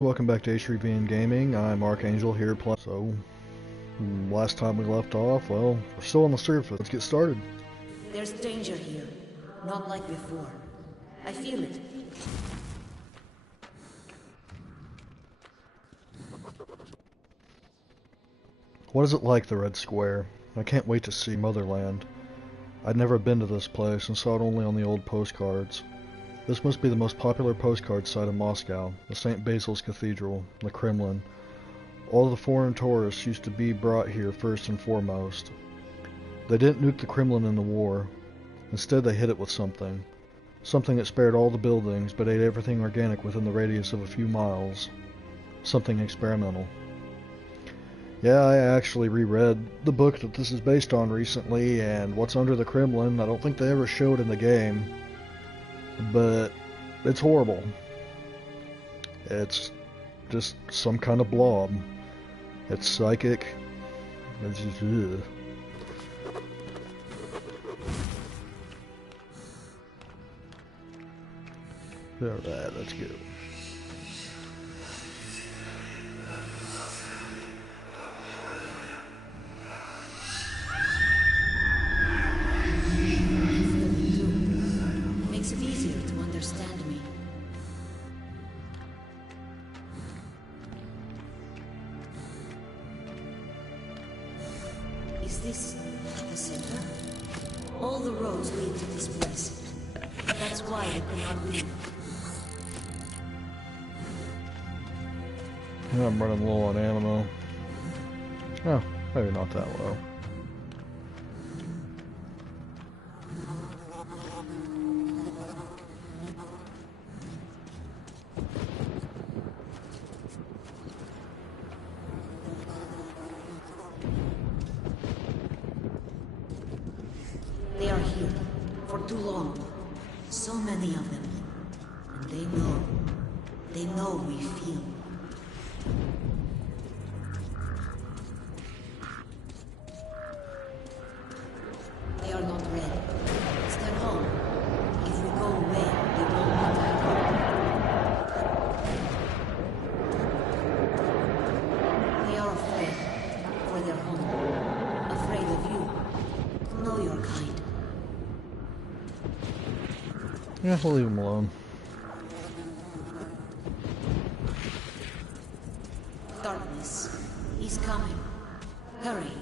Welcome back to H3VN Gaming. I'm Archangel here playing. So, last time we left off, well, we're still on the surface. Let's get started. There's danger here. Not like before. I feel it. What is it like, the Red Square? I can't wait to see Motherland. I'd never been to this place and saw it only on the old postcards. This must be the most popular postcard site in Moscow, the St. Basil's Cathedral, the Kremlin. All the foreign tourists used to be brought here first and foremost. They didn't nuke the Kremlin in the war. Instead they hit it with something. Something that spared all the buildings but ate everything organic within the radius of a few miles. Something experimental. Yeah, I actually reread the book that this is based on recently, and what's under the Kremlin, I don't think they ever showed in the game. But it's horrible. It's just some kind of blob. It's psychic. It's just, ugh. Alright, let's go. Makes it easier to understand me. Is this the center? All the roads lead to this place. That's why they could not leave. I'm running low on ammo. Oh, maybe not that low. They are here for too long. So many of them. And they know we feel. They are not ready. It's their home. If we go away, they will not have hope. They are afraid for their home. Afraid of you. Know your kind. Yeah, we'll leave them alone. Darkness. He's coming. Hurry.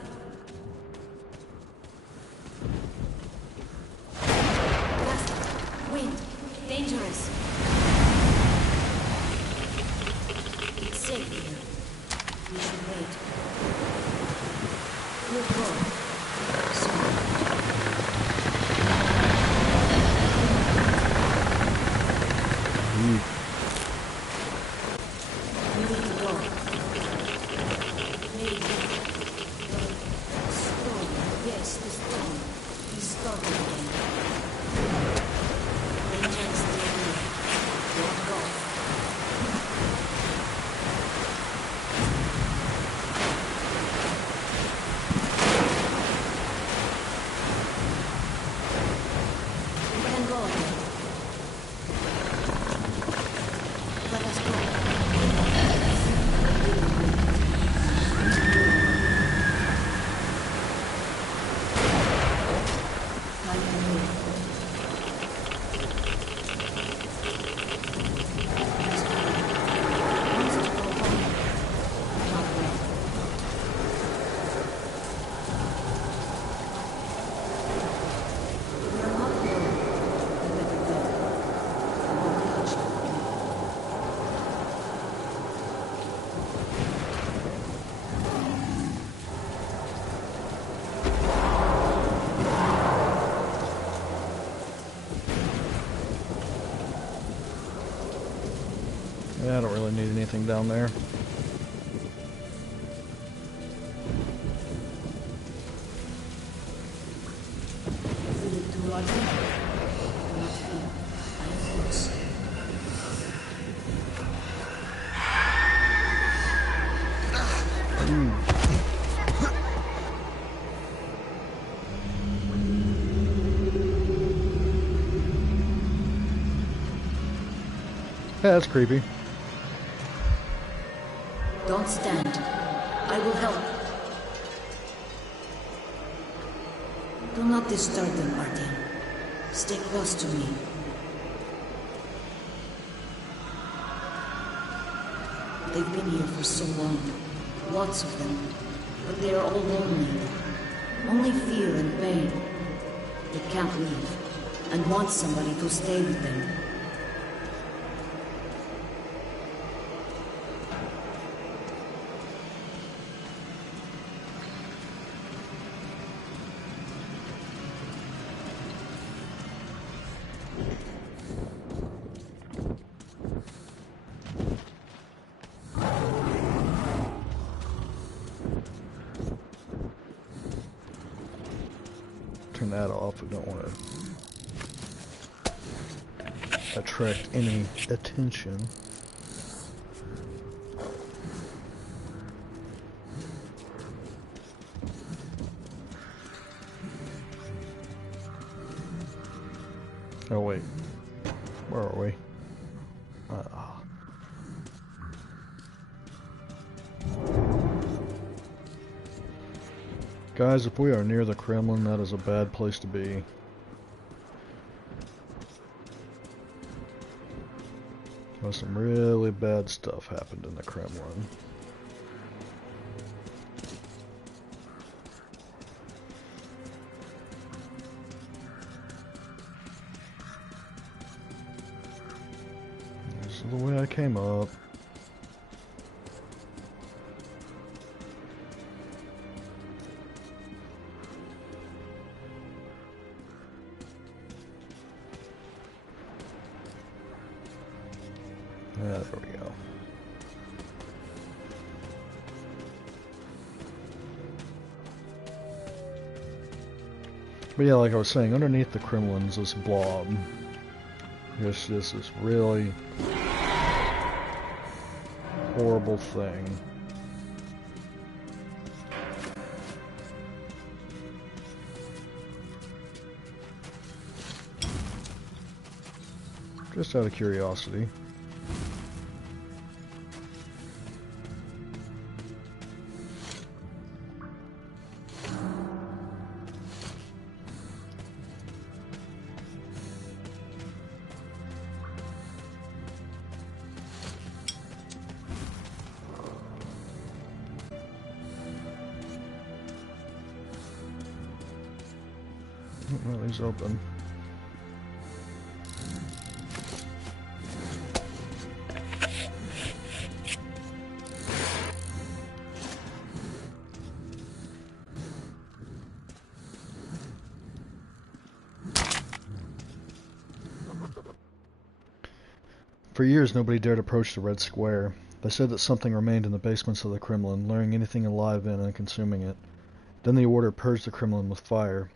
Blast. Wind. Dangerous. It's safe here. We should wait. We'll go. Soon. We need to go. Maybe. The storm. Yes, the storm. He started again. Danger is still here. Don't go. We can go again. Let us go. Time to move. Wants to go home. Not ready. We are not alone. We better go. I won't touch you. Yeah, I don't really need anything down there. Feel it too large? Do not fear. I am close. Yeah, that's creepy. Don't stand. I will help. Do not disturb them, Martin. Stay close to me. They've been here for so long. Lots of them. But they are all lonely. Only fear and pain. They can't leave. And want somebody to stay with them. Turn that off. We don't want to attract any attention. Oh wait, where are we? Guys, if we are near the Kremlin, that is a bad place to be. Well, some really bad stuff happened in the Kremlin. This is the way I came up. There we go. But yeah, like I was saying, underneath the Kremlin's this blob. Just this really horrible thing. Just out of curiosity. Well, he's open. For years, nobody dared approach the Red Square. They said that something remained in the basements of the Kremlin, luring anything alive in and consuming it. Then the order purged the Kremlin with fire.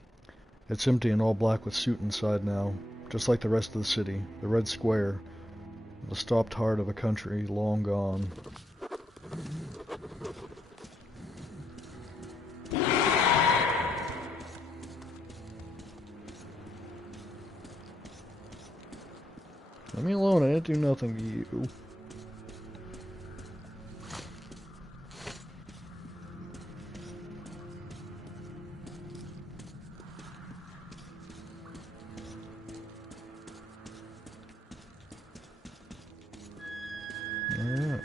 It's empty and all black with soot inside now, just like the rest of the city, the Red Square, the stopped heart of a country long gone. Leave me alone, I didn't do nothing to you. Alright.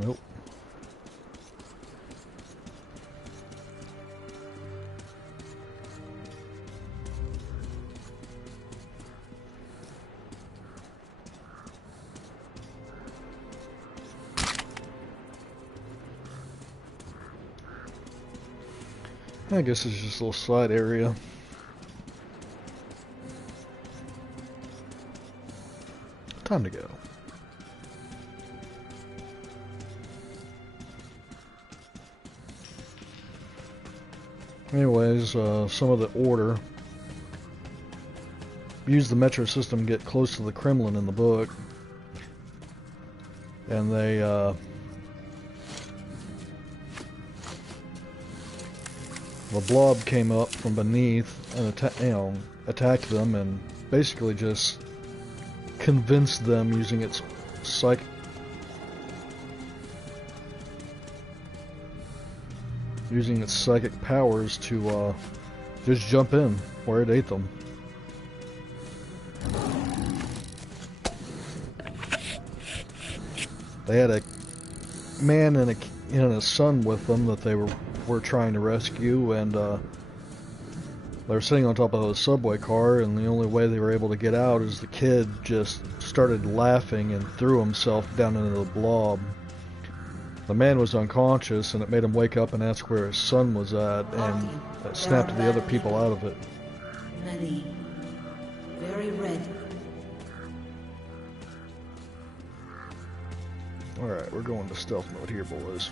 Nope. I guess it's just a little side area. Time to go. Anyways, some of the order use the metro system to get close to the Kremlin in the book, and they The blob came up from beneath and attacked them and basically just convinced them using its psychic powers to just jump in where it ate them. They had a man and a son with them that they were trying to rescue, and they were sitting on top of a subway car, and the only way they were able to get out is the kid just started laughing and threw himself down into the blob. The man was unconscious, and it made him wake up and ask where his son was at, and that snapped the other people out of it. Many. Very red. Alright, we're going to stealth mode here, boys.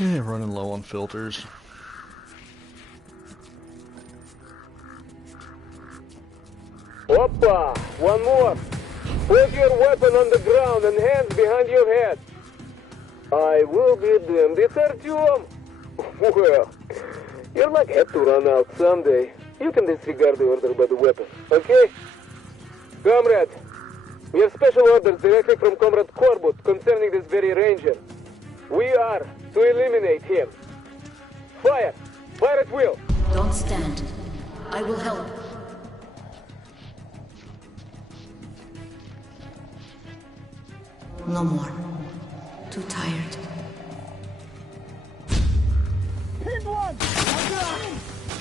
Yeah, running low on filters. Oppa! One more! Put your weapon on the ground and hands behind your head. I will be damned, it's Artyom! Well, your luck had to run out someday. You can disregard the order by the weapon, okay? Comrade, we have special orders directly from Comrade Corbut concerning this very ranger. We are to eliminate him. Fire! Fire at will! Don't stand. I will help. No more. Too tired. Hit one!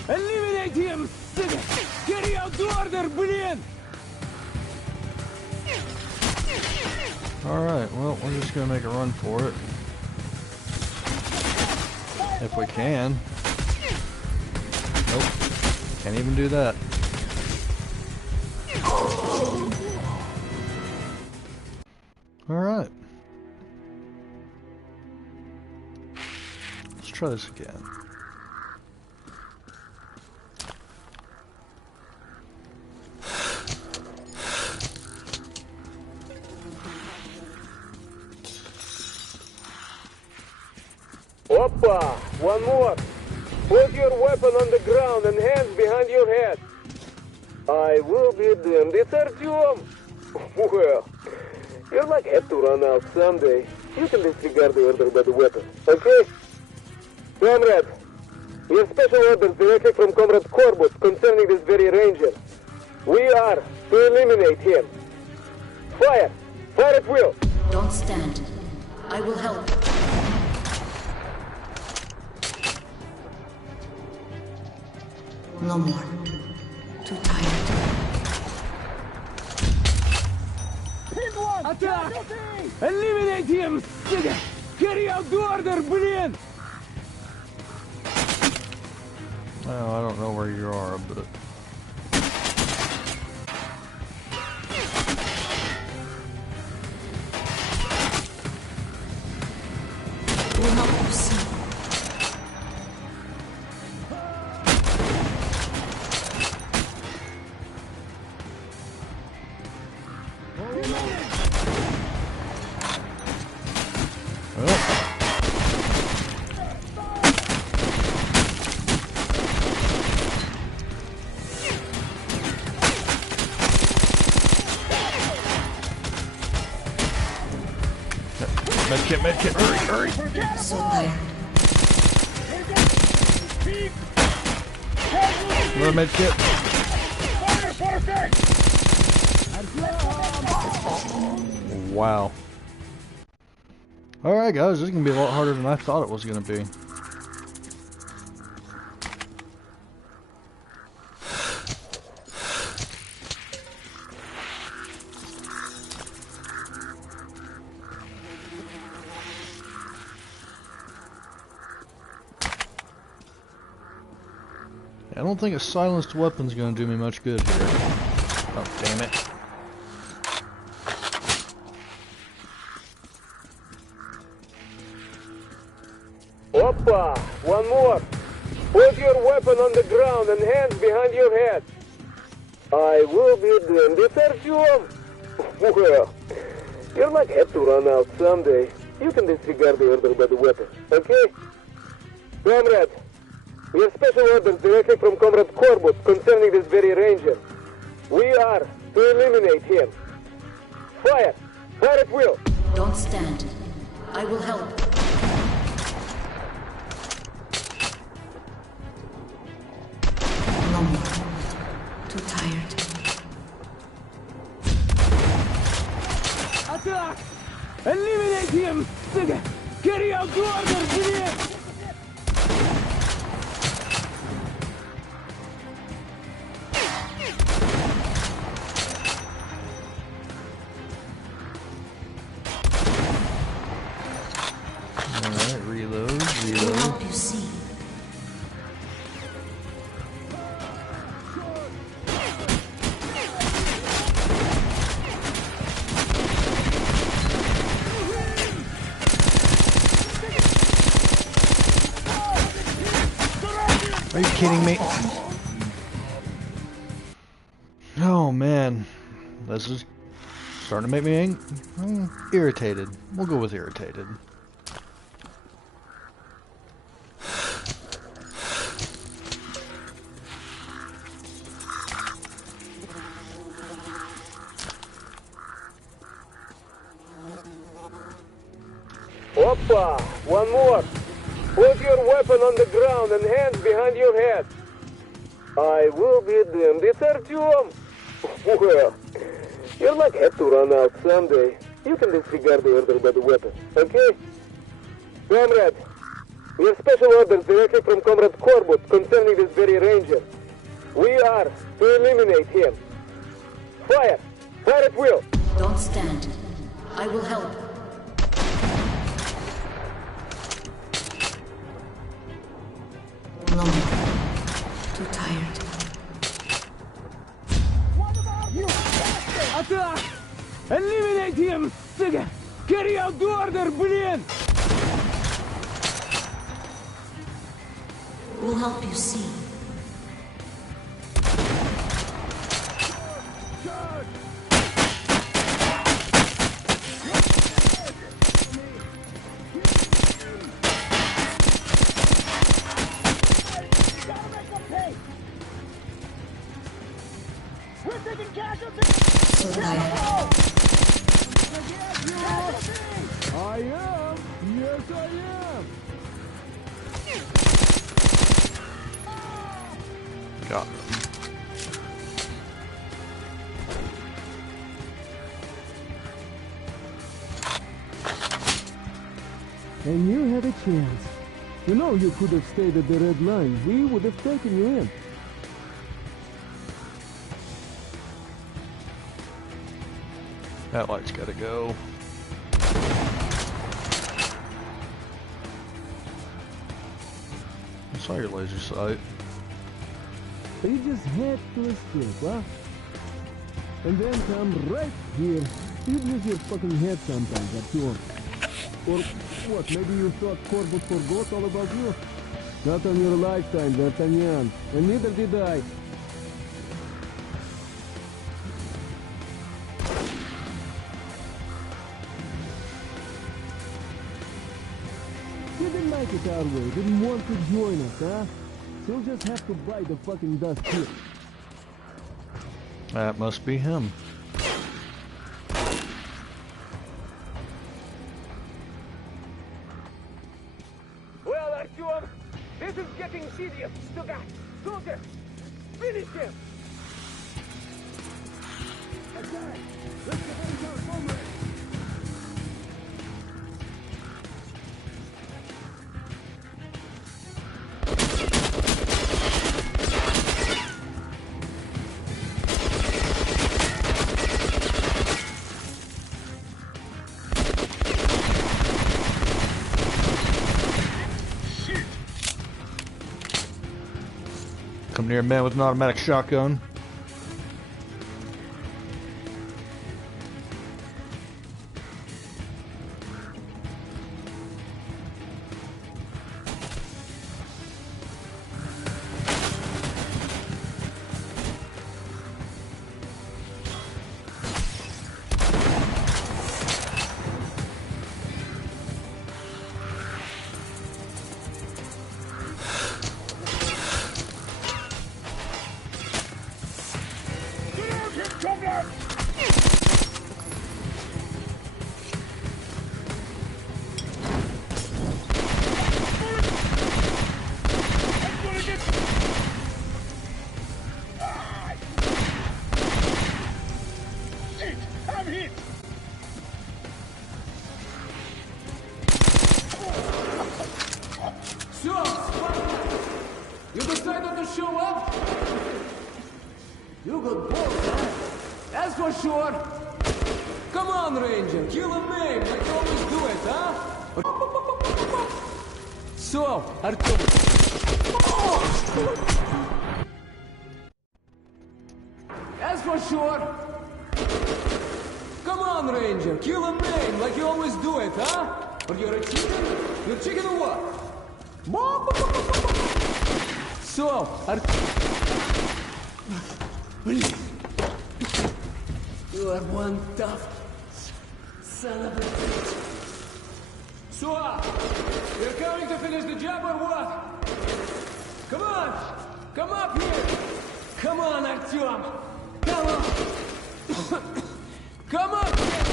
Eliminate him! Carry out the order, блин! Alright, well, we're just gonna make a run for it. If we can. Nope. Can't even do that. Alright. Let's try this again. Oppa! One more! Put your weapon on the ground and hands behind your head. I will be damned, it's Artyom! Well, your luck had to run out someday. You can disregard the order by the weapon, okay? Comrade, we have special orders directly from Comrade Corbut concerning this very ranger. We are to eliminate him. Fire! Fire at will! Don't stand. I will help. No more. Too tired. Attack! Eliminate him! Carry out the order, блин! Well, I don't know where you are, but... We'll help you soon. Medkit, hurry! So tired. Another medkit. Wow. Alright guys, this is going to be a lot harder than I thought it was going to be. I don't think a silenced weapon's gonna do me much good here. Oh, damn it. Oppa! One more. Put your weapon on the ground and hands behind your head. I will be damned if Artyom. Well, you're like head to run out someday. You can disregard the order by the weapon, okay? Comrade, we have special orders directly from Comrade Corbus concerning this very ranger. We are to eliminate him. Fire! Fire at will! Don't stand. I will help. No more. Too tired. Attack! Eliminate him! Carry out the order, please! Alright, reload, We'll reload. help you see. Are you kidding me? Oh man, this is starting to make me irritated. We'll go with irritated. Oppa! One more. Put your weapon on the ground and hands behind your head. I will be damned. It's Artyom. Well, you're like head to run out someday. You can disregard the order by the weapon, okay? Comrade, we have special orders directly from Comrade Corbus concerning this very ranger. We are to eliminate him. Fire! Fire at will! Don't stand. I will help. No more. Too tired. Attack! Eliminate him! Carry out the order, please! We'll help you see. So tired. I am! Yes, I am! Got him. And you had a chance. You know you could have stayed at the red line. We would have taken you in. That light's gotta go. I saw your laser sight. You just had to escape, huh? And then come right here. You lose your fucking head sometimes, Artyom. Or what, maybe you thought Corbus forgot all about you? Not on your lifetime, D'Artagnan. And neither did I. You didn't like it our way, didn't want to join us, huh? You'll just have to bite the fucking dust here. That must be him. Well, Artyom, this is getting serious. Stuka, soldier, finish him! Attack! Let's defend our comrade! Come near a man with an automatic shotgun. got balls, huh? That's for sure. Come on, Ranger, kill a man like you always do it, huh? So, Artyom. That's for sure. Come on, Ranger, kill a man like you always do it, huh? Or you're a chicken? You're chicken or what? So, you are one tough son of a bitch. So, you're coming to finish the job or what? Come on! Come up here! Come on, Artyom! Come on! Come up here!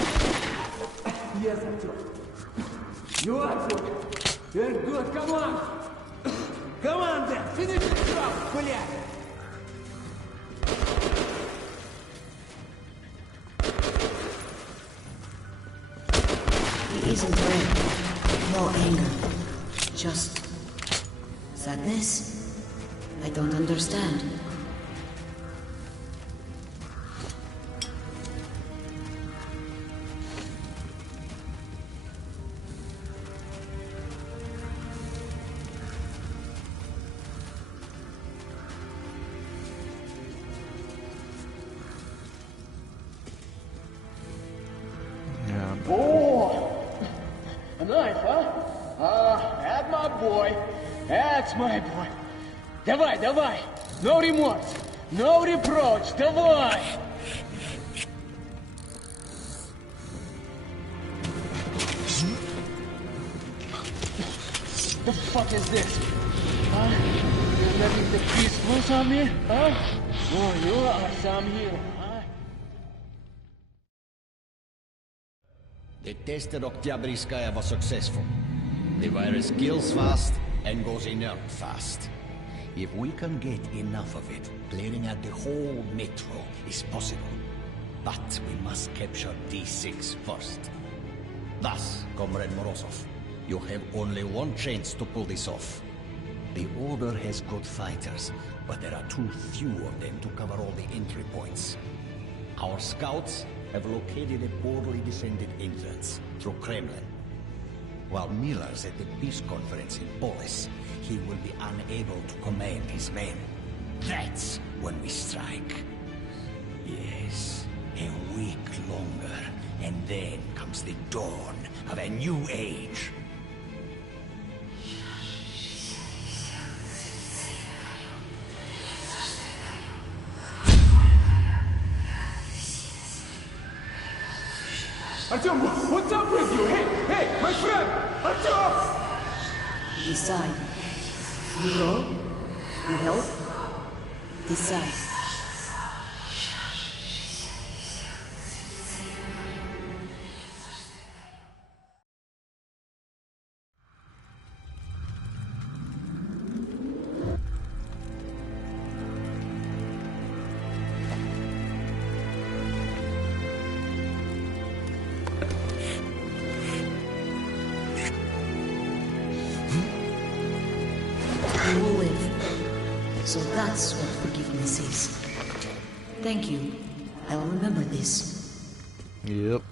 Yes, Artyom. You are good. You're good. Come on! Come on then! Finish the job, блядь! He isn't red. No anger. Just sadness? I don't understand. A knife, huh? That's my boy. That's my boy. Давай, давай. No remorse. No reproach. Давай. The fuck is this? Huh? You're letting the beast loose on me? Huh? Oh, you are some hero, huh? The test of Oktyabrskaya was successful. The virus kills fast and goes inert fast. If we can get enough of it, clearing out the whole metro is possible. But we must capture D6 first. Thus, Comrade Morozov, you have only one chance to pull this off. The Order has good fighters, but there are too few of them to cover all the entry points. Our scouts have located a poorly defended entrance through Kremlin. While Miller's at the peace conference in Polis, he will be unable to command his men. That's when we strike. Yes, a week longer, and then comes the dawn of a new age. Artyom, what's up with you? Hey, my friend! Artyom! Decide. You go? You help? Decide. You will live. So that's what forgiveness is. Thank you. I'll remember this. Yep.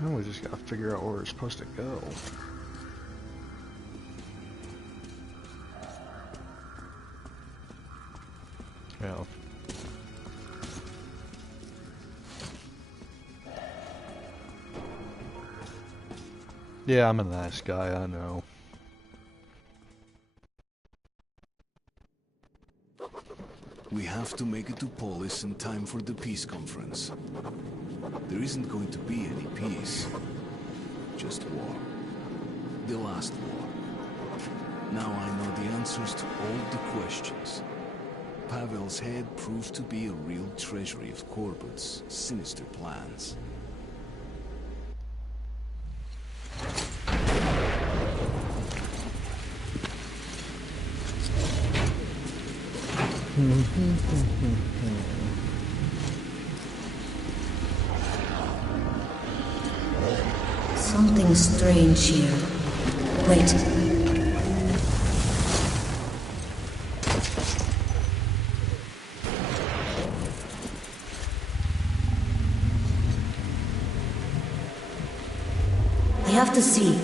Now we just gotta figure out where we're supposed to go. Yeah. Yeah, I'm a nice guy, I know. We have to make it to Polis in time for the peace conference. There isn't going to be any peace. Just war. The last war. Now I know the answers to all the questions. Pavel's head proved to be a real treasury of Korbert's sinister plans. Something strange here. Wait. I have to see.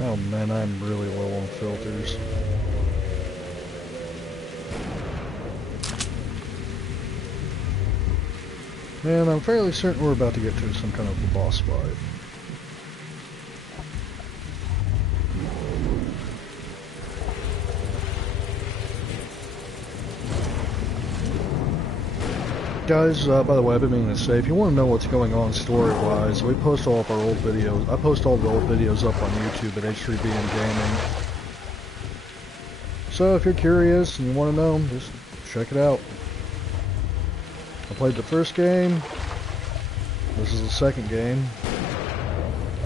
Oh man, I'm really low on filters. And I'm fairly certain we're about to get to some kind of a boss fight. Guys, by the way, I've been meaning to say, if you want to know what's going on story-wise, we post all of our old videos. I post all the old videos up on YouTube at H3VN Gaming. So if you're curious and you want to know, just check it out. I played the first game. This is the second game.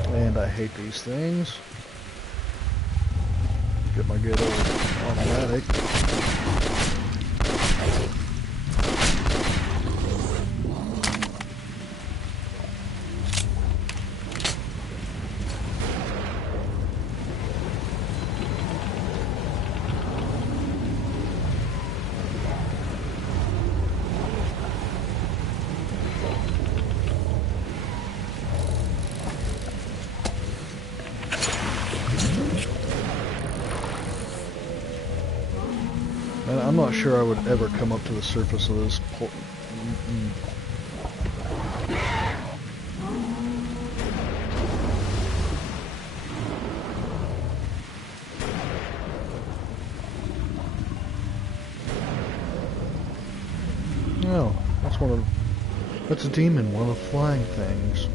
And I hate these things. Get my good old automatic. I'm not sure I would ever come up to the surface of this No, that's a demon, one of the flying things.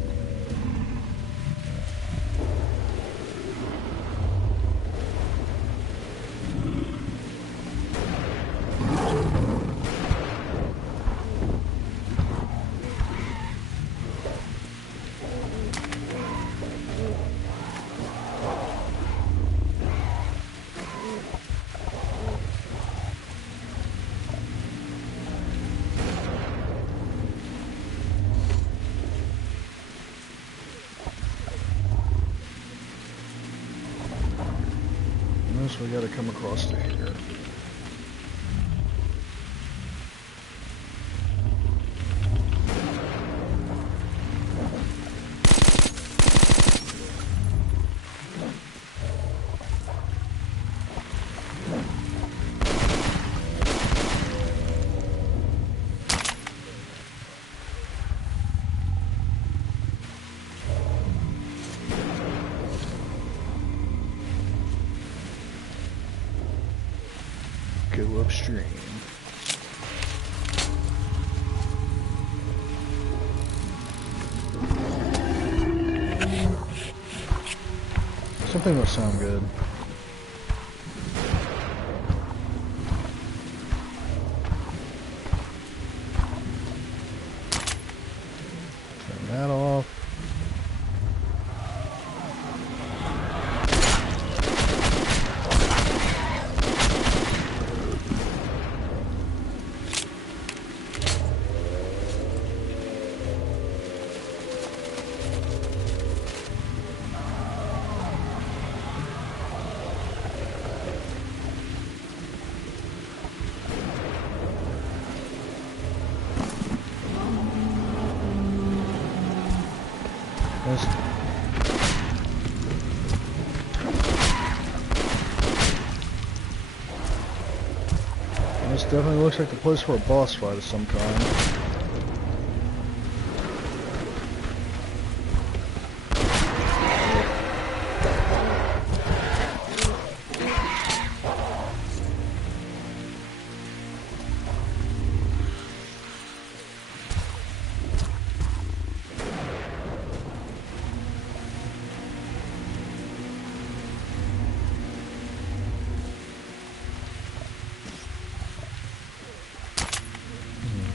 So we gotta come across to here. Go upstream. Something that sound good. Turn that off. This definitely looks like the place for a boss fight of some kind.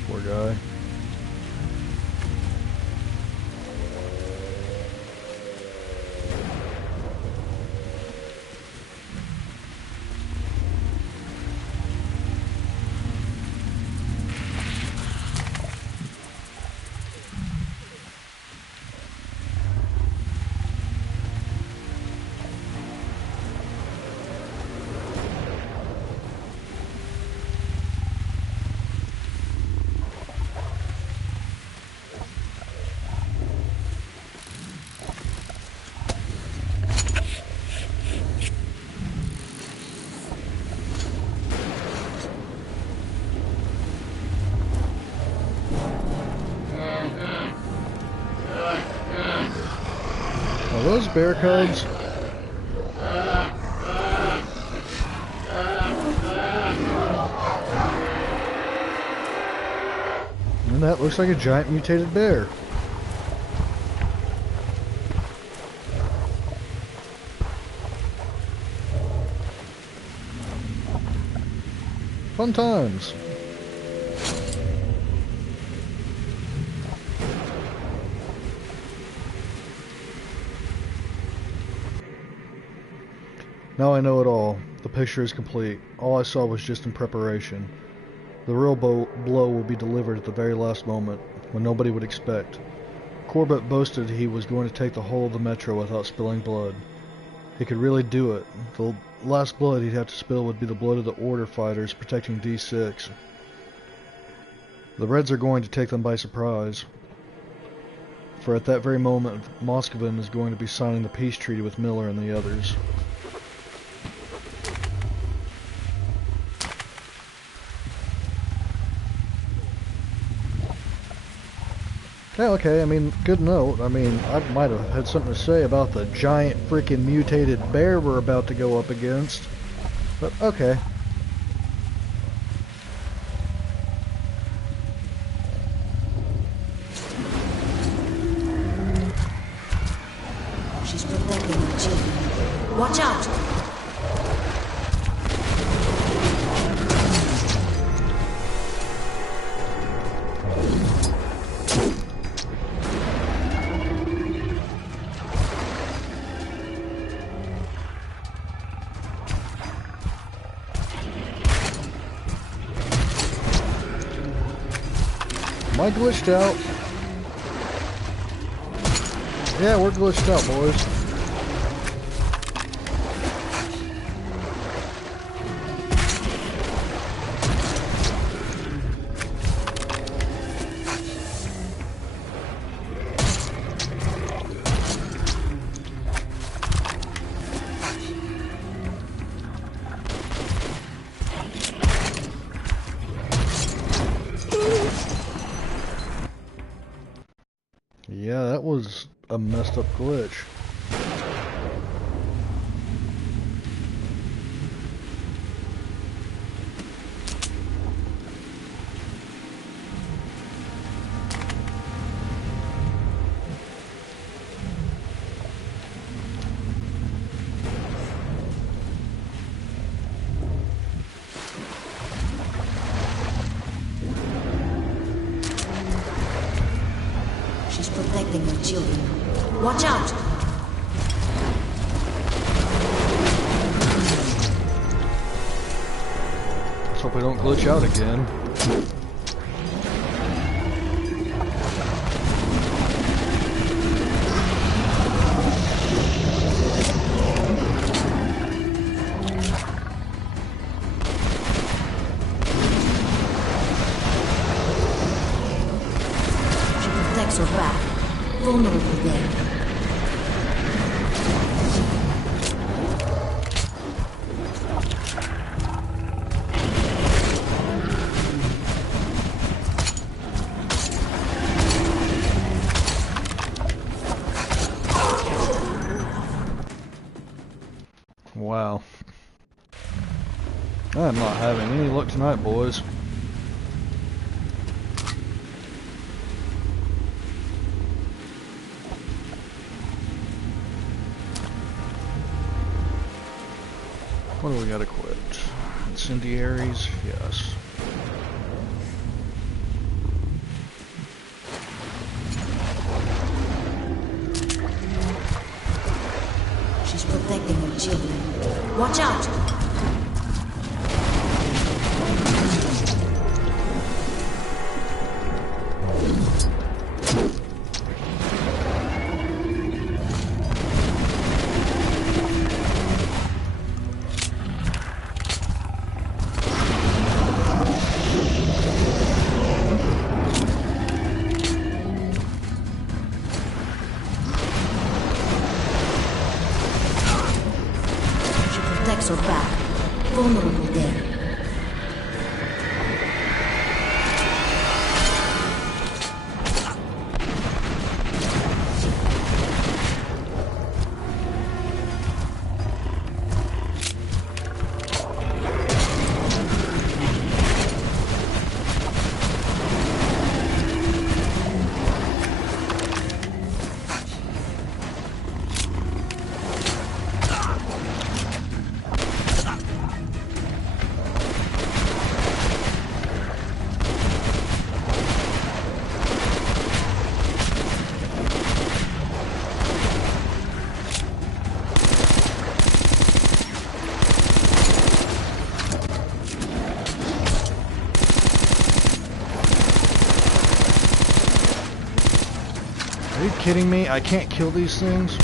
Poor guy. Are those bear cubs? And that looks like a giant mutated bear. Fun times. Now I know it all. The picture is complete. All I saw was just in preparation. The real blow will be delivered at the very last moment, when nobody would expect. Corbett boasted he was going to take the whole of the metro without spilling blood. He could really do it. The last blood he'd have to spill would be the blood of the Order fighters protecting D6. The Reds are going to take them by surprise. For at that very moment, Moscovan is going to be signing the peace treaty with Miller and the others. Yeah, okay, I mean, good note. I mean, I might have had something to say about the giant freaking mutated bear we're about to go up against. But, okay. She's protecting the children. Watch out! Am I glitched out? Yeah, we're glitched out, boys. Yeah, that was a messed up glitch. She's protecting her children. Watch out! Let's hope we don't glitch out again. Her back. Vulnerable there. Wow. I'm not having any luck tonight, boys. What do we got equipped? Incendiaries? Yes. She's protecting her children. Watch out! Her back. Vulnerable there. Are you kidding me? I can't kill these things?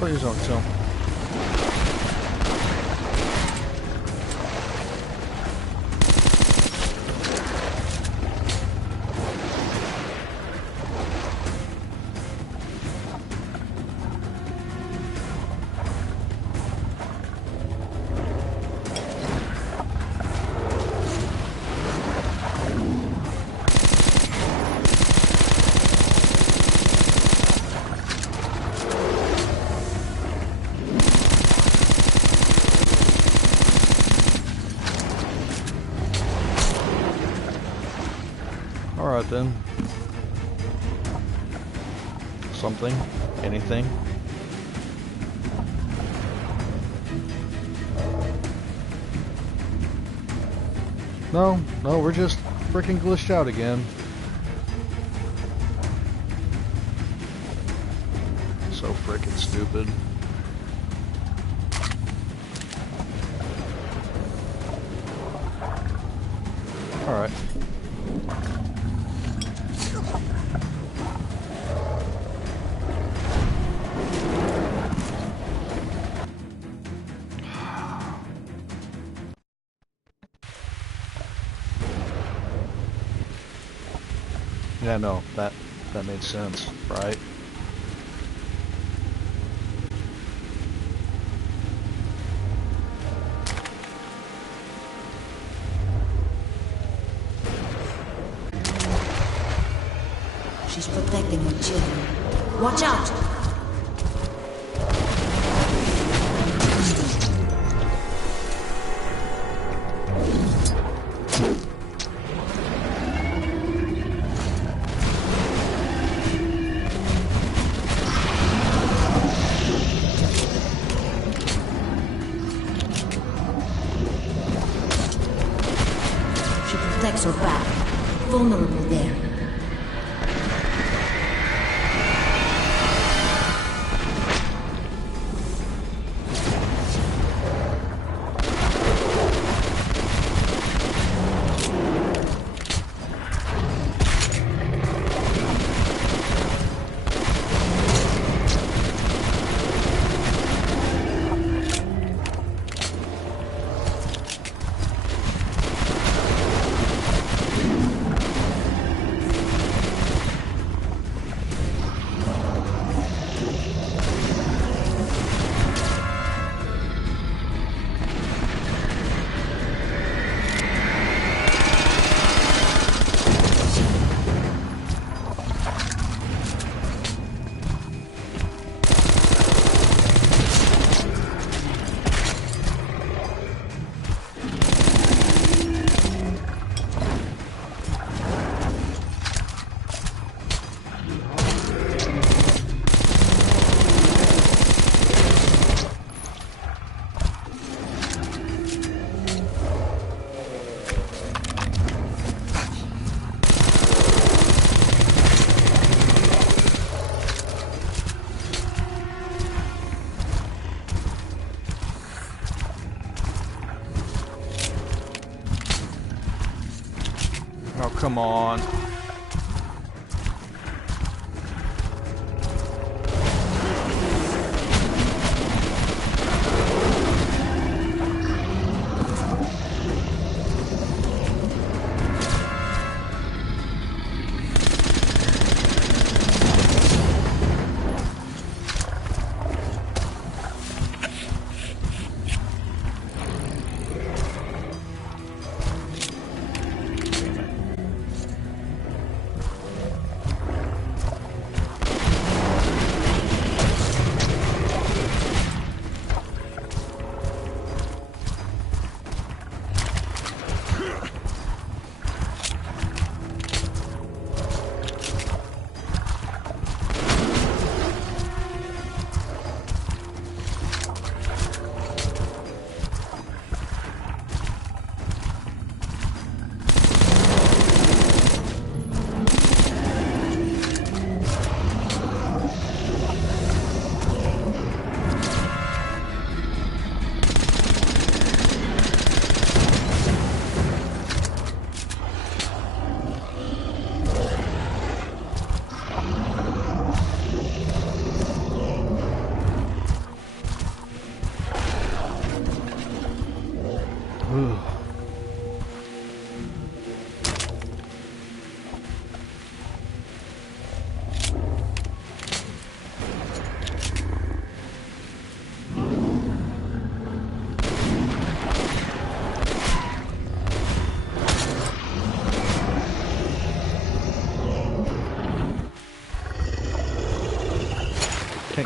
Please don't jump. Alright then. Something. Anything. No, we're just freaking glitched out again. So freaking stupid. Alright. Yeah, no, that made sense, right? She's protecting her children. Watch out! She protects her back. Vulnerable there. Oh, come on.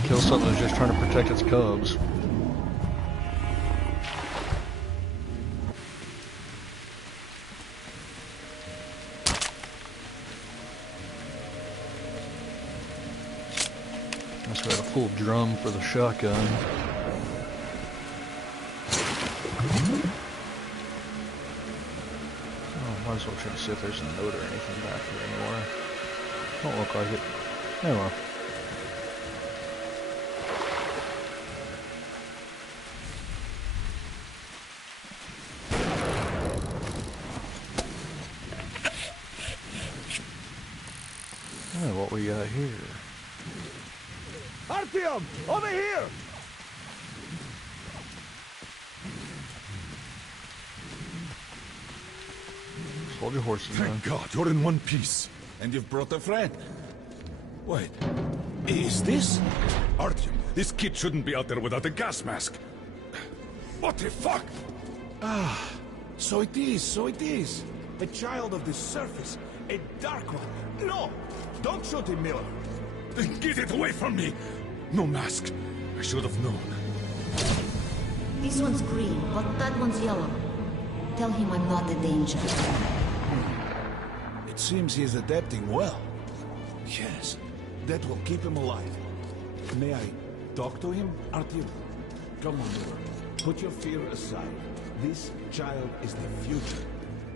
Kill something that's just trying to protect its cubs. That's got a full drum for the shotgun. Oh, might as well try to see if there's a note or anything back here anymore. Don't look like it. Anyway. Oh, what we got here? Artyom, over here! Hold your horses, man. Thank God, you're in one piece. And you've brought a friend. Wait, is this? Artyom, this kid shouldn't be out there without a gas mask. What the fuck? Ah, so it is. A child of the surface. A dark one. No! Don't shoot him, Miller. Then get it away from me! No mask. I should have known. This one's green, but that one's yellow. Tell him I'm not a danger. It seems he is adapting well. Yes, that will keep him alive. May I talk to him, Artyom? Come on, Miller. Put your fear aside. This child is the future.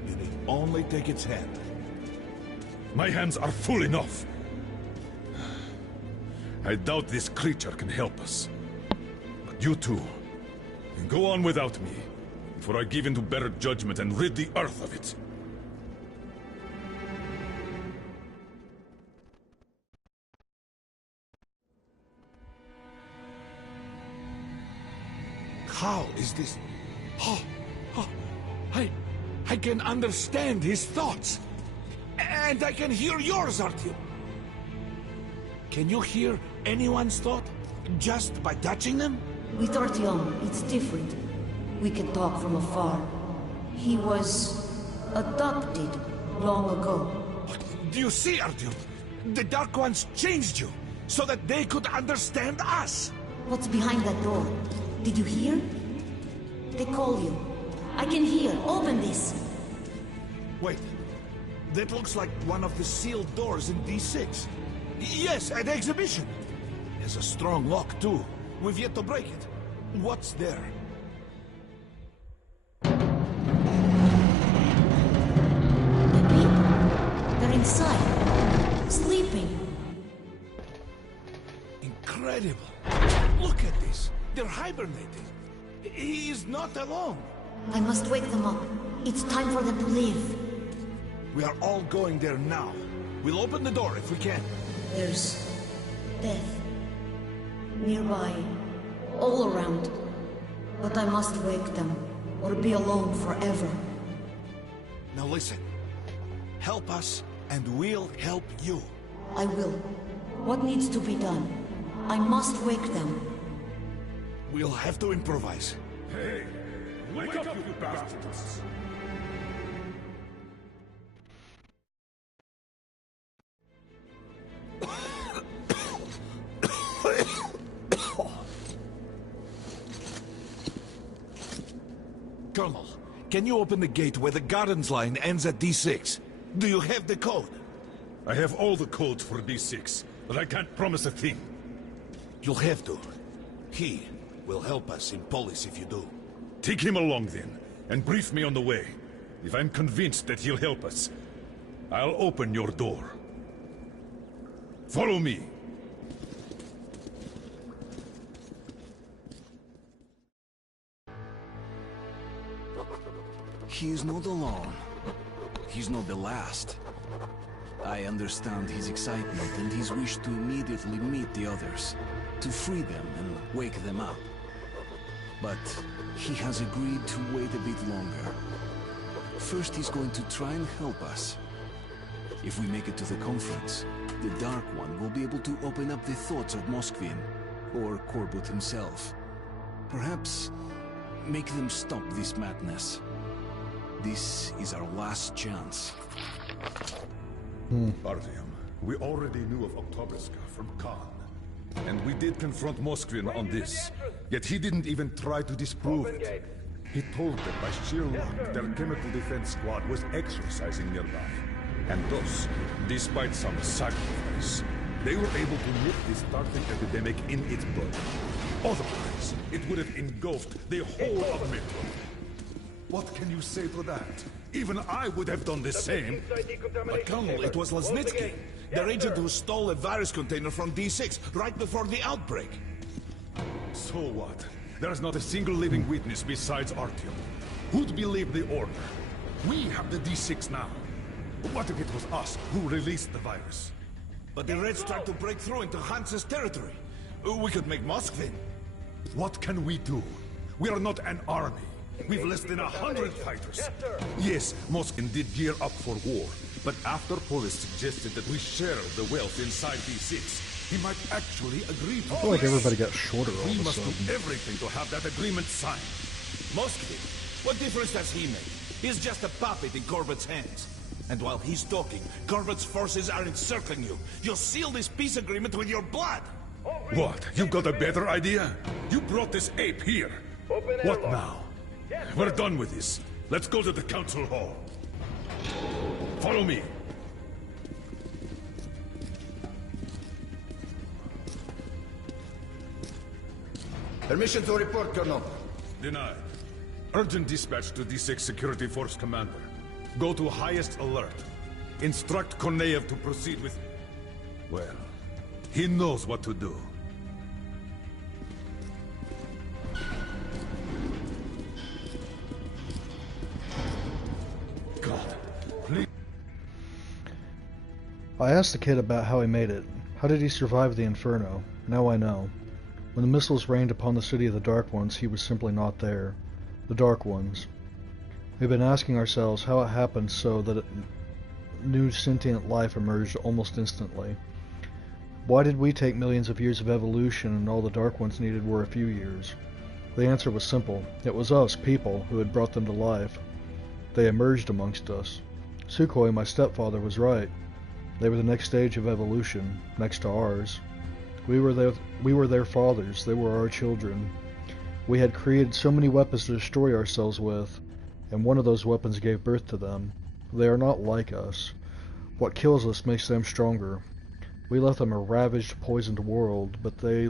You need only take its hand. My hands are full enough. I doubt this creature can help us. But you two, go on without me, before I give in to better judgment and rid the Earth of it. How is this? Oh, I can understand his thoughts. And I can hear yours, Artyom. Can you hear anyone's thought? Just by touching them? With Artyom, it's different. We can talk from afar. He was adopted long ago. Do you see, Artyom? The Dark Ones changed you, so that they could understand us. What's behind that door? Did you hear? They call you. I can hear. Open this. Wait. That looks like one of the sealed doors in D6. Yes, at the exhibition. Has a strong lock, too. We've yet to break it. What's there? The people. They're inside. Sleeping. Incredible. Look at this. They're hibernating. He is not alone. I must wake them up. It's time for them to live. We are all going there now. We'll open the door if we can. There's death nearby, all around. But I must wake them, or be alone forever. Now listen. Help us, and we'll help you. I will. What needs to be done? I must wake them. We'll have to improvise. Hey, wake up, you bastards! Colonel, can you open the gate where the Gardens line ends at D6? Do you have the code? I have all the codes for D6, but I can't promise a thing. You'll have to. He will help us in Polis if you do. Take him along then, and brief me on the way. If I'm convinced that he'll help us, I'll open your door. Follow me. He is not alone. He's not the last. I understand his excitement and his wish to immediately meet the others, to free them and wake them up. But he has agreed to wait a bit longer. First, he's going to try and help us. If we make it to the conference, the Dark One will be able to open up the thoughts of Moskvin, or Korbut himself. Perhaps make them stop this madness. This is our last chance. Artyom, we already knew of Oktoberska from Khan. And we did confront Moskvin on this, yet he didn't even try to disprove it. He told them by sheer luck their chemical defense squad was exercising nearby. And thus, despite some sacrifice, they were able to nip this toxic epidemic in its bud. Otherwise, it would have engulfed the whole of Metro. What can you say to that? Even I would have done the same. But Colonel, it was Lasnitsky, their agent who stole a virus container from D6 right before the outbreak. So what? There's not a single living witness besides Artyom. Who'd believe the order? We have the D6 now. What if it was us who released the virus? But the Reds tried to break through into Hans's territory. We could make Moskvin. What can we do? We are not an army. We've less than 100 fighters. Yes, Moskvin did gear up for war. But after Polis suggested that we share the wealth inside D6, he might actually agree to I feel like everybody got shorter all We of a must sudden. do everything to have that agreement signed. Moskvin? What difference does he make? He's just a puppet in Corbett's hands. And while he's talking, Corbett's forces are encircling you. You'll seal this peace agreement with your blood! What? You got a better idea? You brought this ape here. What now? We're done with this. Let's go to the council hall. Follow me. Permission to report, Colonel. Denied. Urgent dispatch to D6 Security Force Commander. Go to highest alert. Instruct Korneyev to proceed with... Well, he knows what to do. God, please... I asked the kid about how he made it. How did he survive the inferno? Now I know. When the missiles rained upon the city of the Dark Ones, he was simply not there. The Dark Ones. We've been asking ourselves how it happened so that new sentient life emerged almost instantly. Why did we take millions of years of evolution and all the Dark Ones needed were a few years? The answer was simple. It was us, people, who had brought them to life. They emerged amongst us. Sukhoi, my stepfather, was right. They were the next stage of evolution, next to ours. We were their fathers. They were our children. We had created so many weapons to destroy ourselves with, and one of those weapons gave birth to them. They are not like us. What kills us makes them stronger. We left them a ravaged, poisoned world, but they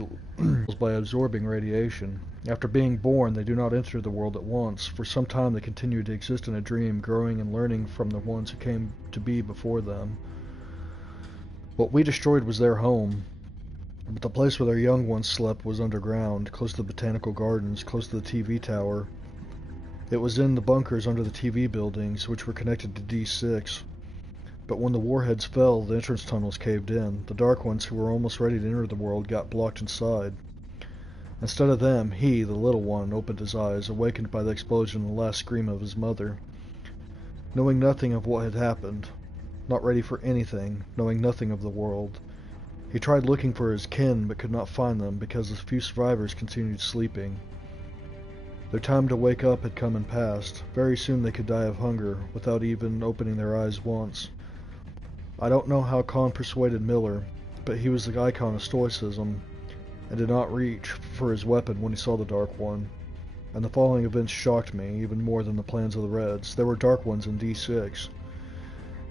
by absorbing radiation. After being born, they do not enter the world at once. For some time they continue to exist in a dream, growing and learning from the ones who came to be before them. What we destroyed was their home, but the place where their young ones slept was underground, close to the botanical gardens, close to the TV tower. It was in the bunkers under the TV buildings, which were connected to D6. But when the warheads fell, the entrance tunnels caved in. The Dark Ones, who were almost ready to enter the world, got blocked inside. Instead of them, he, the little one, opened his eyes, awakened by the explosion and the last scream of his mother. Knowing nothing of what had happened, not ready for anything, knowing nothing of the world, he tried looking for his kin, but could not find them because the few survivors continued sleeping. Their time to wake up had come and passed. Very soon they could die of hunger, without even opening their eyes once. I don't know how Khan persuaded Miller, but he was the icon of stoicism, and did not reach for his weapon when he saw the Dark One. And the following events shocked me, even more than the plans of the Reds. There were Dark Ones in D6.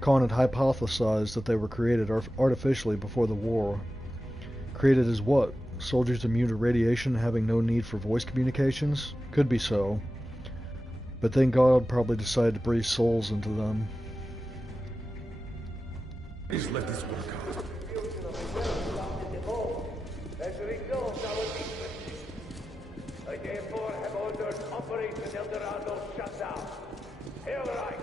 Khan had hypothesized that they were created artificially before the war. Created as what? Soldiers immune to radiation having no need for voice communications? Could be so. But then God probably decided to breathe souls into them. Please let this work out. As a result, our weaknesses. I therefore have ordered Operation El Dorado shut down. Hail Reich!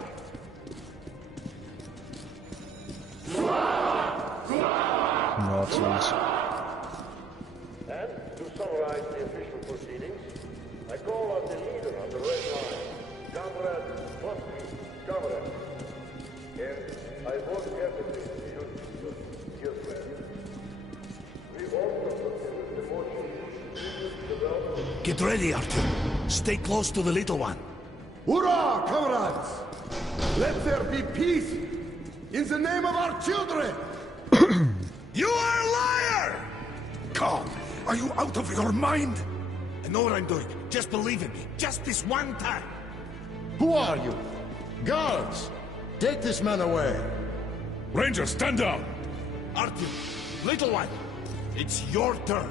Nazis. And to summarize the official proceedings, I call on the leader of the Red Line, Comrade Trotsky, Comrade. And I vote heavily to you, dear friend. We also consider the motion to Get ready, Artyom. Stay close to the little one. Hurrah, comrades! Let there be peace in the name of our children! You are a liar! calm. Are you out of your mind? I know what I'm doing. Just believe in me. Just this one time. Who are you? Guards! Take this man away. Ranger, stand down! Artyom, little one, it's your turn.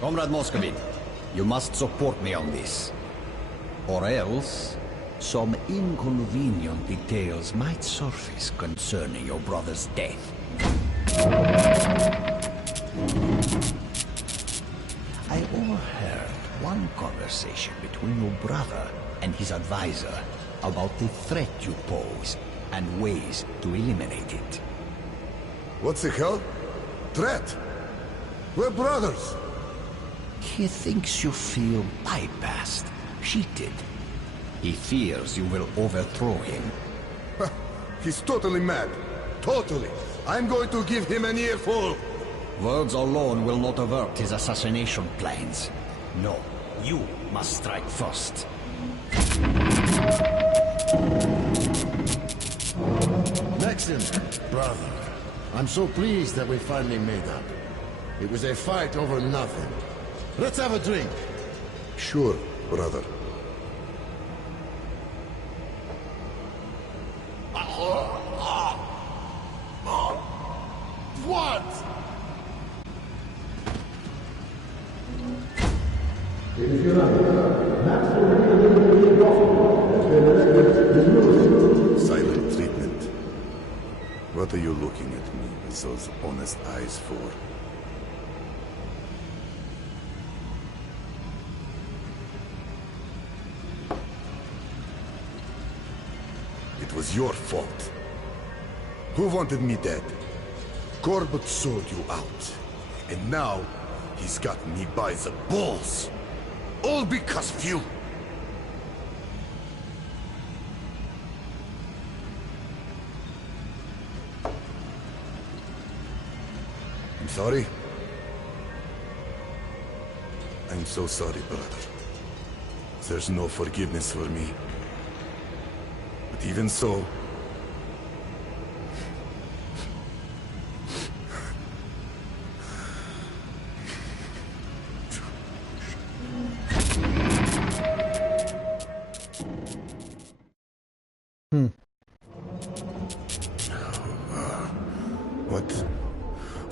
Comrade Moscovin, you must support me on this. Or else, some inconvenient details might surface concerning your brother's death. I overheard one conversation between your brother and his advisor about the threat you pose and ways to eliminate it. What the hell? Threat? We're brothers. He thinks you feel bypassed, cheated. He fears you will overthrow him. He's totally mad. Totally. I'm going to give him an earful. Words alone will not avert his assassination plans. No, you must strike first. Maxim, brother, I'm so pleased that we finally made up. It was a fight over nothing. Let's have a drink. Sure, brother. What? Silent treatment. What are you looking at me with those honest eyes for? It was your fault. Who wanted me dead? Corbett sold you out. And now, he's got me by the balls. All because of you. I'm sorry. I'm so sorry, brother. There's no forgiveness for me. But even so...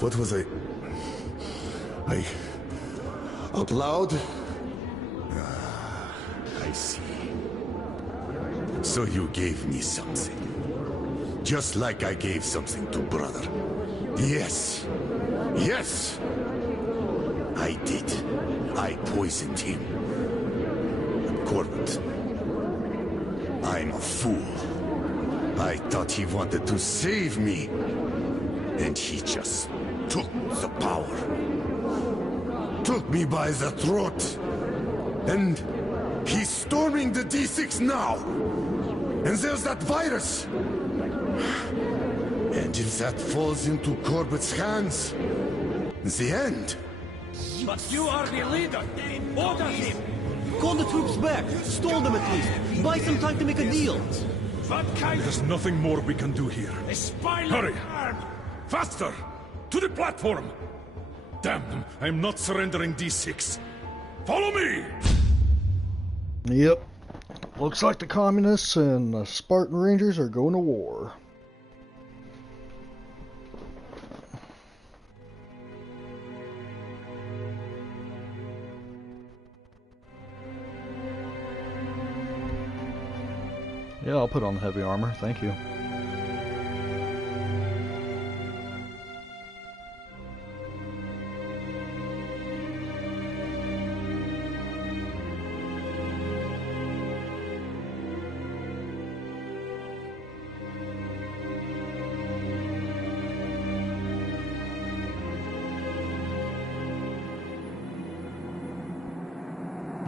What was I... Out loud? I see. So you gave me something. Just like I gave something to brother. Yes. Yes! I did. I poisoned him. And Corbett... I'm a fool. I thought he wanted to save me. And he just took the power. Took me by the throat. And he's storming the D6 now. And there's that virus. And if that falls into Corbett's hands, the end. But you are the leader. Order him. Call the troops back. Stall them at least. Buy some time to make a deal. What kind? There's nothing more we can do here. A spy. Hurry! Faster! To the platform! Damn them, I'm not surrendering D6. Follow me! Yep. Looks like the Communists and the Spartan Rangers are going to war. Yeah, I'll put on the heavy armor, thank you.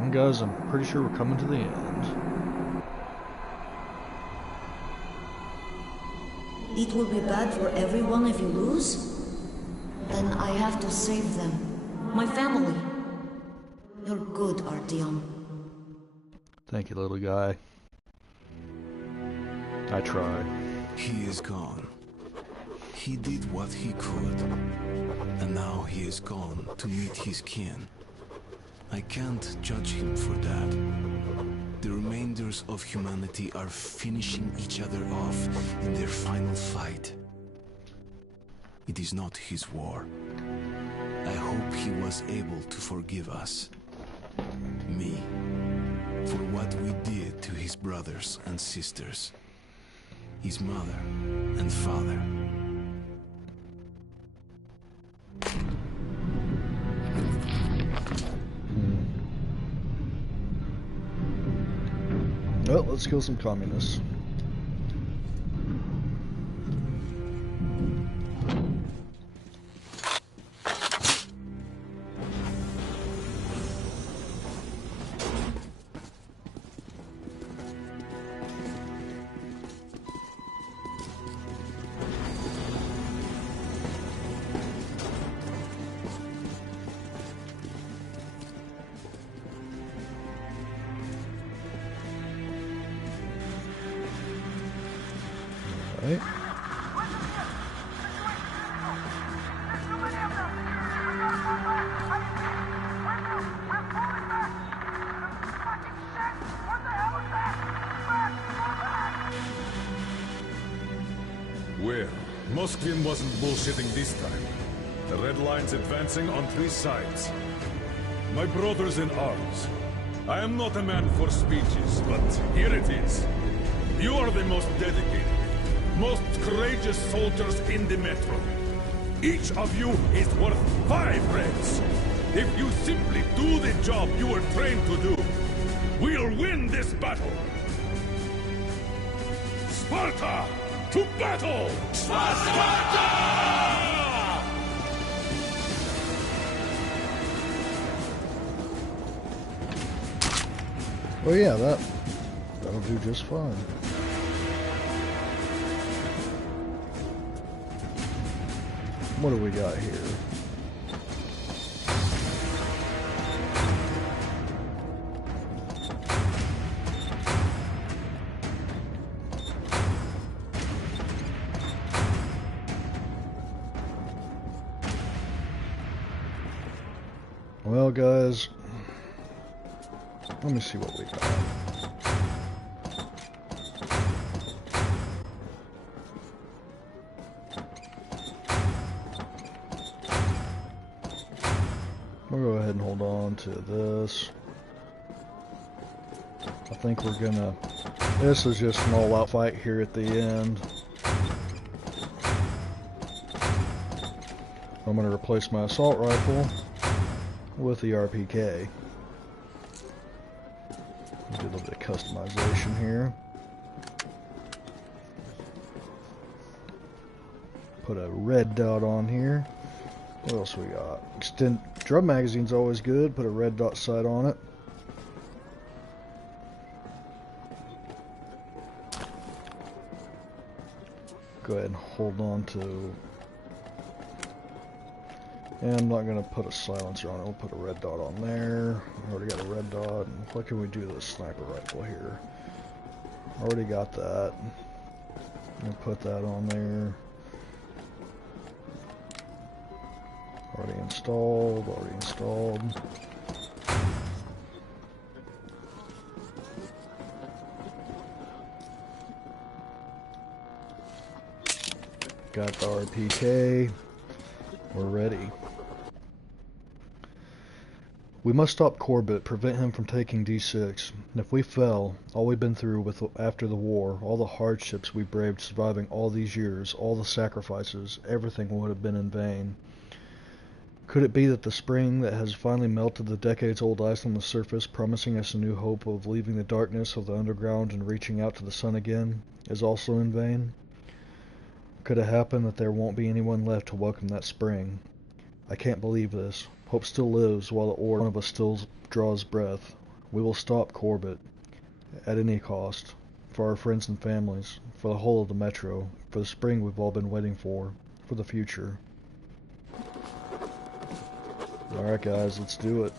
And guys, I'm pretty sure we're coming to the end. It will be bad for everyone if you lose? Then I have to save them. My family. You're good, Artyom. Thank you, little guy. I tried. He is gone. He did what he could. And now he is gone to meet his kin. I can't judge him for that. The remainders of humanity are finishing each other off in their final fight. It is not his war. I hope he was able to forgive us. Me. For what we did to his brothers and sisters. His mother and father. Well, let's kill some communists. Right. Well, Moskvin wasn't bullshitting this time. The red line's advancing on 3 sides. My brothers in arms, I am not a man for speeches, but here it is. You are the most dedicated, most courageous soldiers in the Metro. Each of you is worth 5 reds. If you simply do the job you were trained to do, we'll win this battle. Sparta! To battle! Sparta! Well, yeah, that'll do just fine. What do we got here? Well, guys, let me see what we got. We'll go ahead and hold on to this. I think we're gonna... This is just an all-out fight here at the end. I'm gonna replace my assault rifle with the RPK. Do a little bit of customization here. Put a red dot on here. What else we got? Drum magazine's always good. Put a red dot sight on it. Go ahead and hold on to... And I'm not going to put a silencer on it. We'll put a red dot on there. I already got a red dot. What can we do with a sniper rifle here? Already got that. I'm going to put that on there. Already installed. Already installed. Got the RPK. We're ready. We must stop Corbett, prevent him from taking D6. And if we fell, all we've been through after the war, all the hardships we braved surviving all these years, all the sacrifices, everything would have been in vain. Could it be that the spring that has finally melted the decades-old ice on the surface, promising us a new hope of leaving the darkness of the underground and reaching out to the sun again, is also in vain? Could it happen that there won't be anyone left to welcome that spring? I can't believe this. Hope still lives while the one of us still draws breath. We will stop Corbett at any cost. For our friends and families, for the whole of the Metro, for the spring we've all been waiting for the future. Alright guys, let's do it.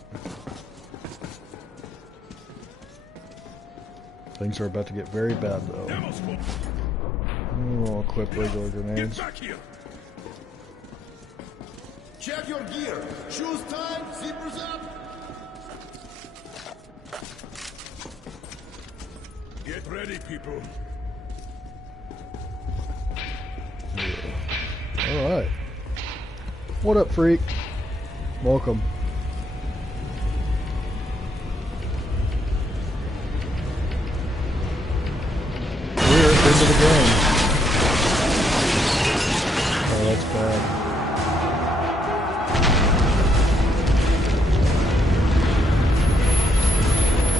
Things are about to get very bad though. I'll equip regular grenades. Check your gear. Shoes tied, zippers up. Get ready, people. Alright. What up, freak? Welcome. We're into the game. Oh, that's bad.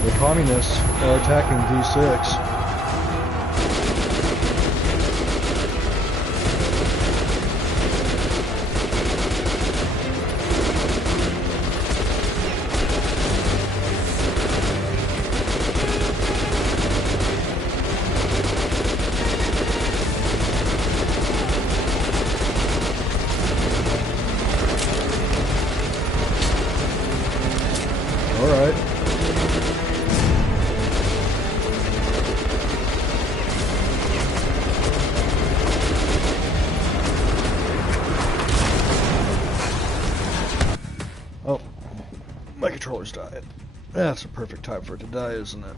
The communists are attacking D6. Alright. Oh, my controller's died. That's a perfect time for it to die, isn't it?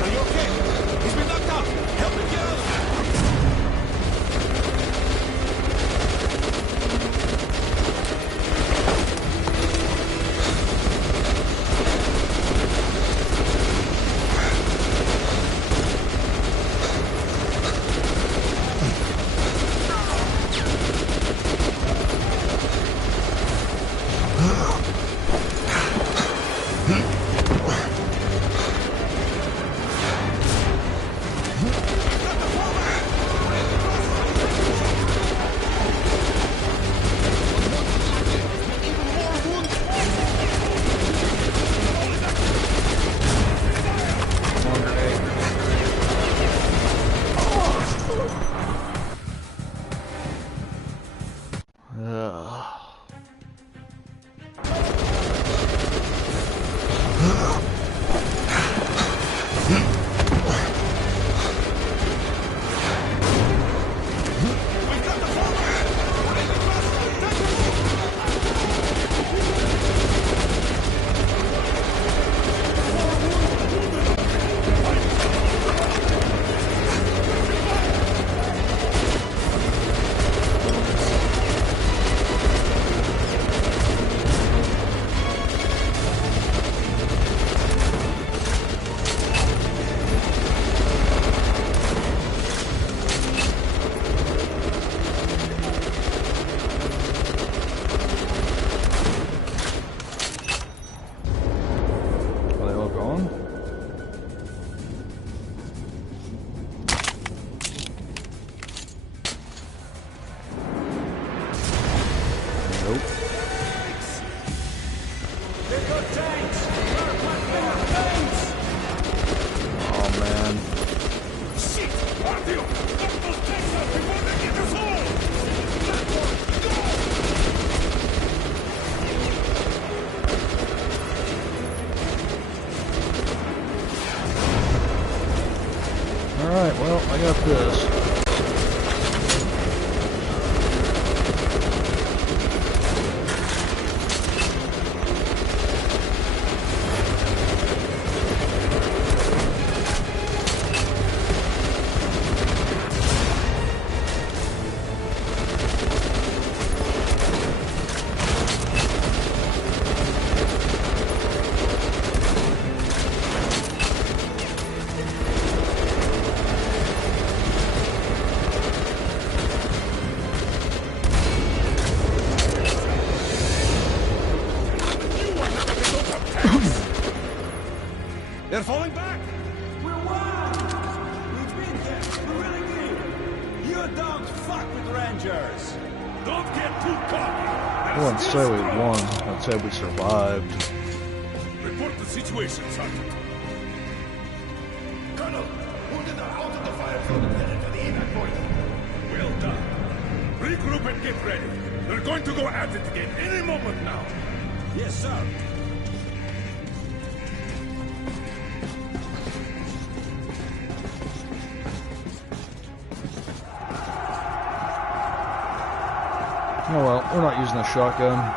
Are you okay? He's been knocked out. Help him get out. Alright, well, I got this. They're falling back! We won! We've been here! We really did! You don't fuck with Rangers! Don't get too cocky! I wouldn't say we won. I'd say we survived. Report the situation, Sergeant. Colonel, wounded are out of the fire zone and headed for the evac point. Well done. Regroup and get ready. They're going to go at it again any moment now. Yes, sir. Oh well, we're not using a shotgun.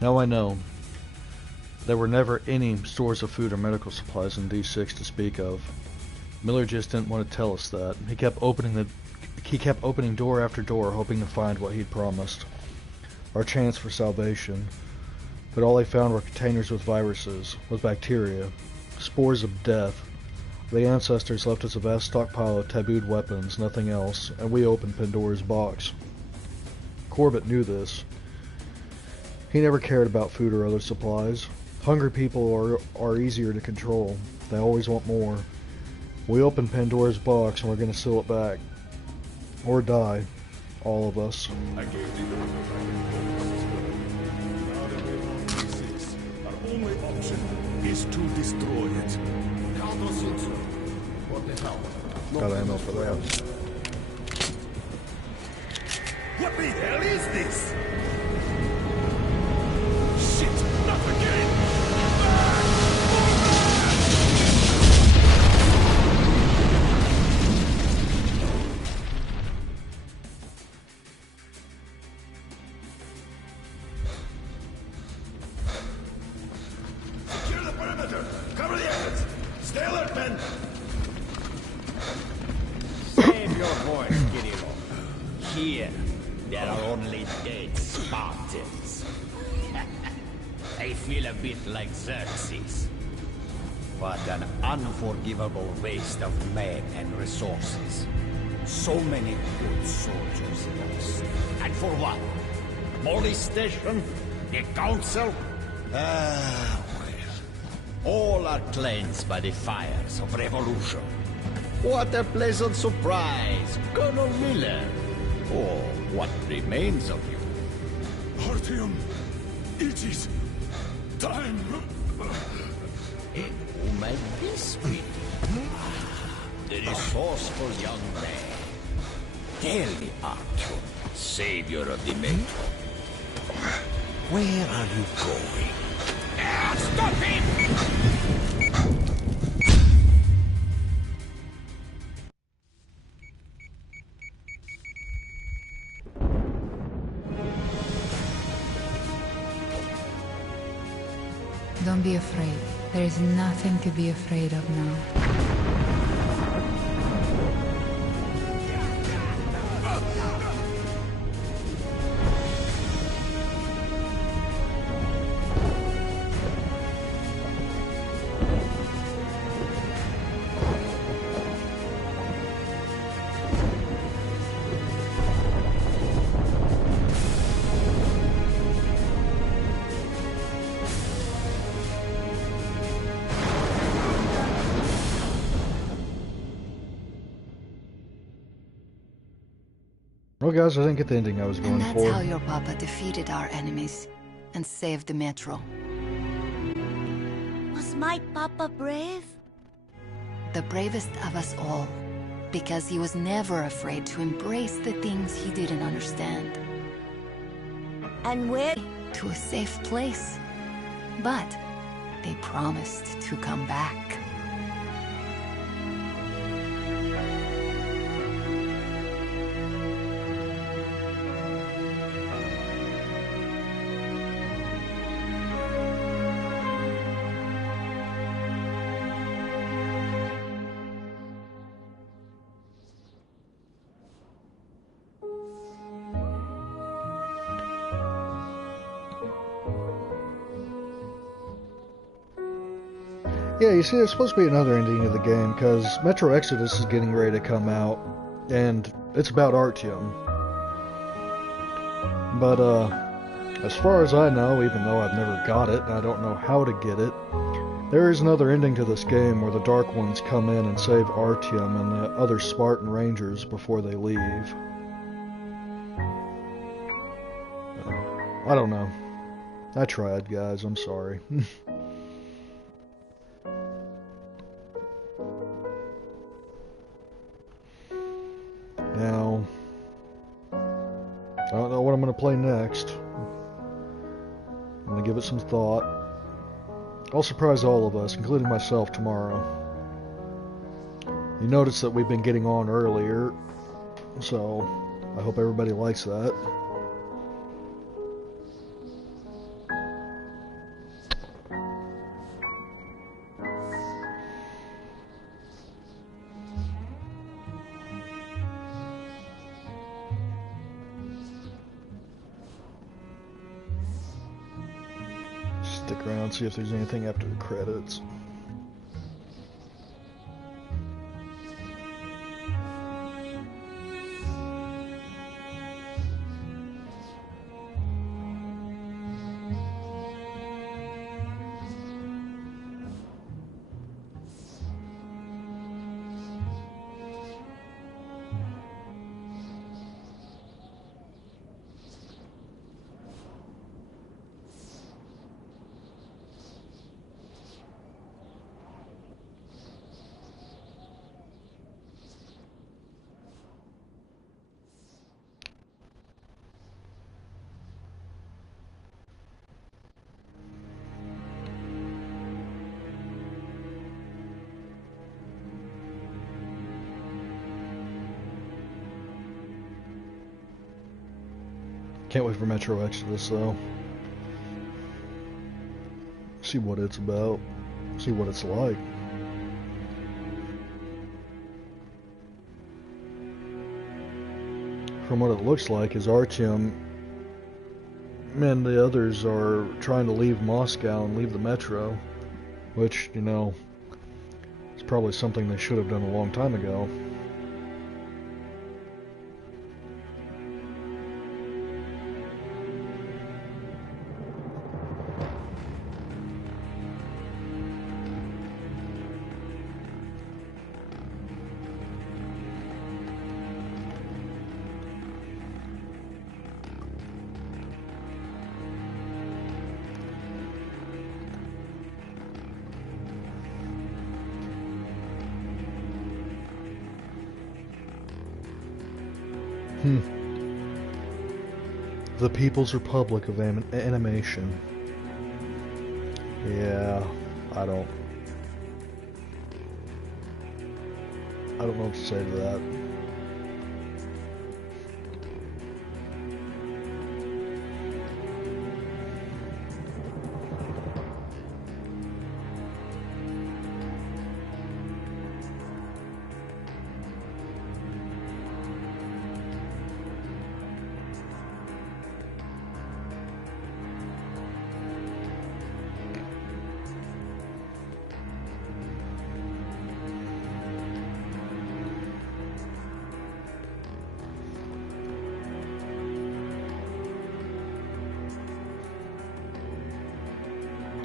Now I know. There were never any stores of food or medical supplies in D6 to speak of. Miller just didn't want to tell us that. He kept opening door after door, hoping to find what he'd promised. Our chance for salvation. But all they found were containers with viruses, with bacteria, spores of death. The ancestors left us a vast stockpile of tabooed weapons, nothing else, and we opened Pandora's box. Corbett knew this. He never cared about food or other supplies. Hungry people are easier to control. They always want more. We opened Pandora's box and we're going to seal it back. Or die. All of us. I gave the order now that we're on D6, our only option is to destroy it. What the hell? Got ammo for that. What the hell is this? Shit! Not again! here, there are only dead Spartans. I feel a bit like Xerxes. What an unforgivable waste of men and resources. So many good soldiers lost. And for what? Molestation? The council? Ah, well. All are cleansed by the fires of revolution. What a pleasant surprise, Colonel Miller. Or what remains of you. Artyom, it is time. Who might this be? The resourceful young man. Tell me, Artyom, savior of the Metro. Where are you going? Stop him! Don't be afraid. There is nothing to be afraid of now. Well, guys, I didn't get the ending I was going And that's for. how your papa defeated our enemies and saved the Metro. Was my papa brave? The bravest of us all, because he was never afraid to embrace the things he didn't understand. And where? To a safe place. But they promised to come back. Yeah, you see, there's supposed to be another ending of the game, because Metro Exodus is getting ready to come out, and it's about Artyom. But, as far as I know, even though I've never got it, and I don't know how to get it, there is another ending to this game where the Dark Ones come in and save Artyom and the other Spartan Rangers before they leave. I don't know. I tried, guys, I'm sorry. Now, I don't know what I'm going to play next. I'm going to give it some thought. I'll surprise all of us, including myself, tomorrow. You notice that we've been getting on earlier, so I hope everybody likes that. Stick around, see if there's anything after the credits. Can't wait for Metro Exodus, though. See what it's about. See what it's like. from what it looks like, is Artyom and the others are trying to leave Moscow and leave the metro, which, you know, is probably something they should have done a long time ago. The People's Republic of Animation. Yeah, I don't know what to say to that.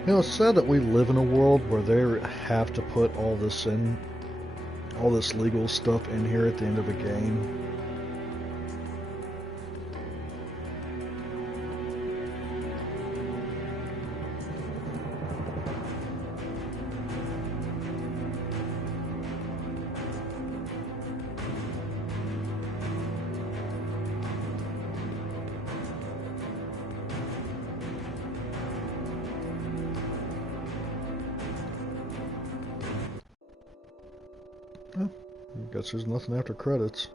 You know, it's sad that we live in a world where they have to put all this legal stuff in here at the end of a game. I guess there's nothing after credits.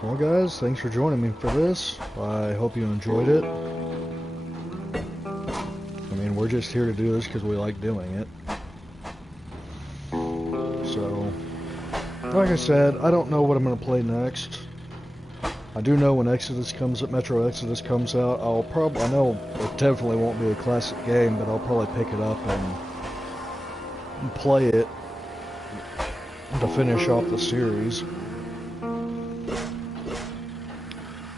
Well guys, thanks for joining me for this. I hope you enjoyed it. I mean, we're just here to do this because we like doing it. So, like I said, I don't know what I'm going to play next. I do know when Metro Exodus comes out, I know it definitely won't be a classic game, but I'll probably pick it up and play it to finish off the series.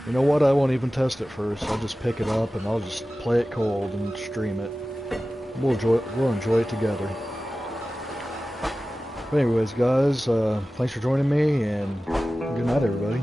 You know what, I won't even test it first. I'll just pick it up and I'll just play it cold and stream it. We'll enjoy it together. But anyways guys, thanks for joining me and good night everybody.